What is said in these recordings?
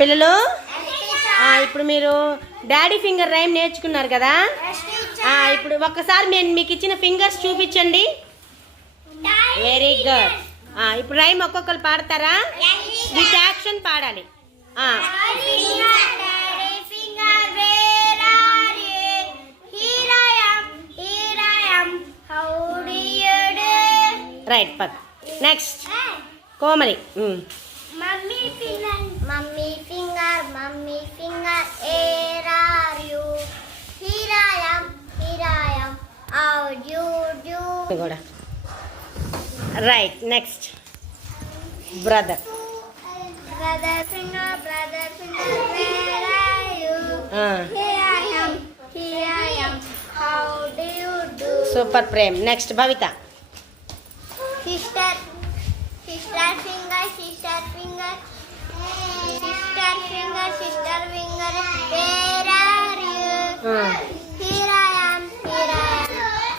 పిల్లలు ఇప్పుడు మీరు డాడీ ఫింగర్ రైమ్ నేర్చుకున్నారు కదా. ఇప్పుడు ఒక్కసారి నేను మీకు ఇచ్చిన ఫింగర్స్ చూపించండి. Very good. ఇప్పుడు రైమ్ ఒక్కొక్కరు పాడతారా? విత్ యాక్షన్ పాడాలి. రైట్ పక్. నెక్స్ట్ Komali. Mummy finger, where are you? Here I am, how do you do? Right, next. Brother finger, where are you? Here I am, how do you do? Super Prem. Next Bhavita. Sister finger, where are you? Here I am,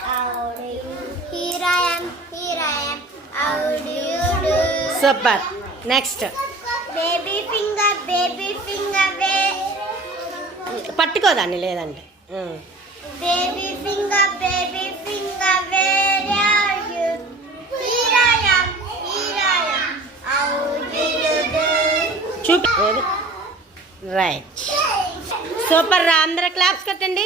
how do you? Here I am, how do you do? Super. Next. Baby finger, where? పట్టుకోదాన్ని లేదండి. Baby finger, where are you? Here I am, how do you do? చూపి. Right. Super. అందరూ క్లాప్స్ కొట్టండి.